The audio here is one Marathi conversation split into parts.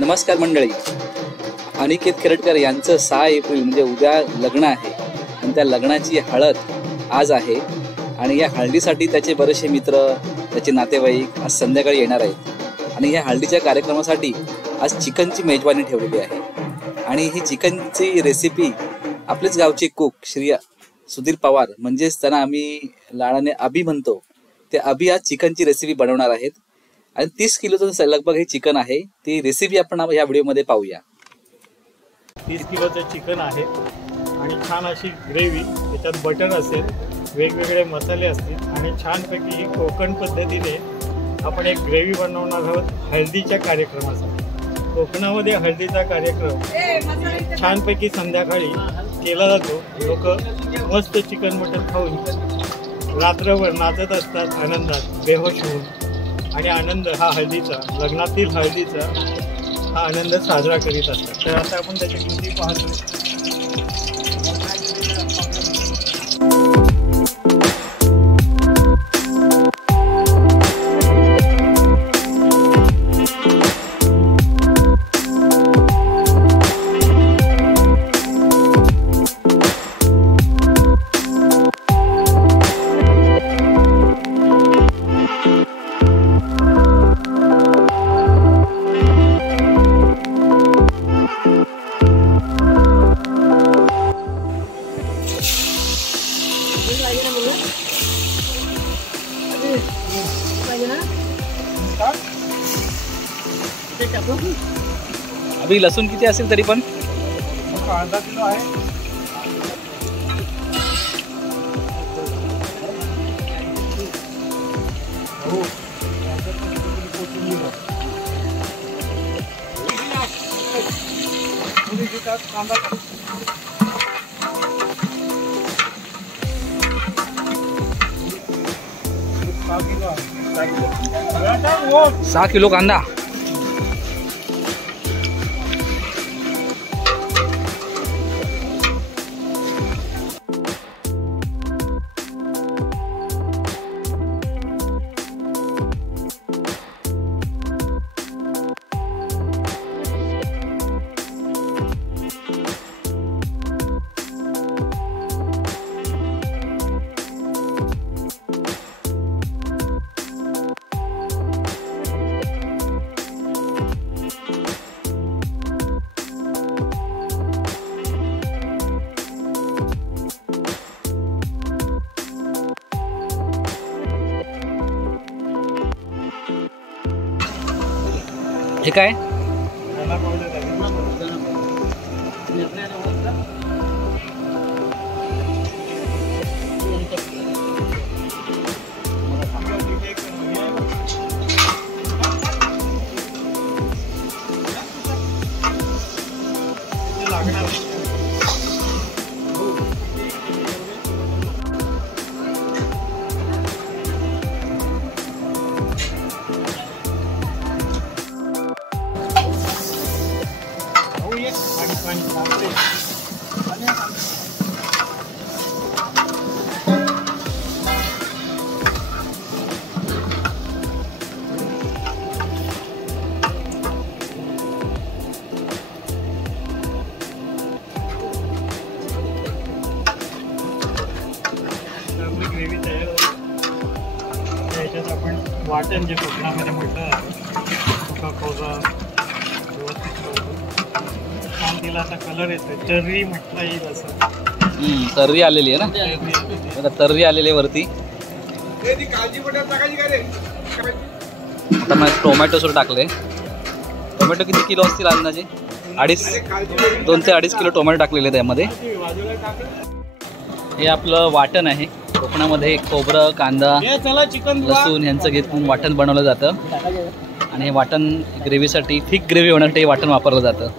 नमस्कार मंडळी, अनिकेत खरटकर यांचं 6 एप्रिल म्हणजे उद्या लग्न आहे आणि त्या लग्नाची हळद आज आहे आणि या हळदीसाठी त्याचे बरेचसे मित्र, त्याचे नातेवाईक आज संध्याकाळी येणार आहेत आणि या हळदीच्या कार्यक्रमासाठी आज चिकनची मेजवानी ठेवलेली आहे आणि ही चिकनची रेसिपी आपलेच गावचे कुक श्री सुधीर पवार म्हणजेच त्यांना आम्ही लाडाने अभि म्हणतो, ते अभि आज चिकनची रेसिपी बनवणार आहेत आणि 30 किलोचं लगभग हे चिकन आहे। ती रेसिपी आपण या व्हिडिओमध्ये पाहूया। 30 किलोचं चिकन आहे आणि छान अशी ग्रेव्ही, त्याच्यात बटर असेल, वेगवेगळे मसाले असतील आणि छानपैकी ही कोकण पद्धतीने आपण एक ग्रेव्ही बनवणार आहोत हळदीच्या कार्यक्रमासाठी। कोकणामध्ये हळदीचा कार्यक्रम छानपैकी संध्याकाळी केला जातो। लोक मस्त चिकन मटन खाऊन रात्रभर नाचत असतात आनंदात, बेहोश होऊन, आणि आनंद हा हळदीचा, लग्नातील हळदीचा हा आनंद साजरा करीत असतात। तर आता आपण त्याची कृती पाहतो। अभि लसूण किती असेल तरी पण? अर्धा किलो आहे। सहा किलो कांदा। हे काय? ग्रेव्ही तयार होते। त्याच्यात आपण वाटण, जे कोकणामध्ये म्हटलं सुका खोबरा व्यवस्थित छान तिला असा कलर येतो, तर्री म्हटलं येईल असं। तर्री आलेली आहे ना, तर्री आलेली आहे वरती। आता मग टोमॅटो सुरू टाकले। टोमॅटो किती किलो असतील अंदाजे? 2 ते 2.5 किलो टोमॅटो टाकलेले त्यामध्ये। हे आपलं वाटण आहे। कोकणामध्ये खोबरं, कांदा, लसूण यांचं घेऊन वाटण बनवलं जातं आणि हे वाटण ग्रेव्हीसाठी, थिक ग्रेव्ही होण्यासाठी हे वाटण वापरलं जातं।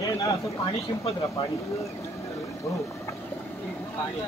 हे ना असं पाणी शिंपत राहा पाणी हो पाणी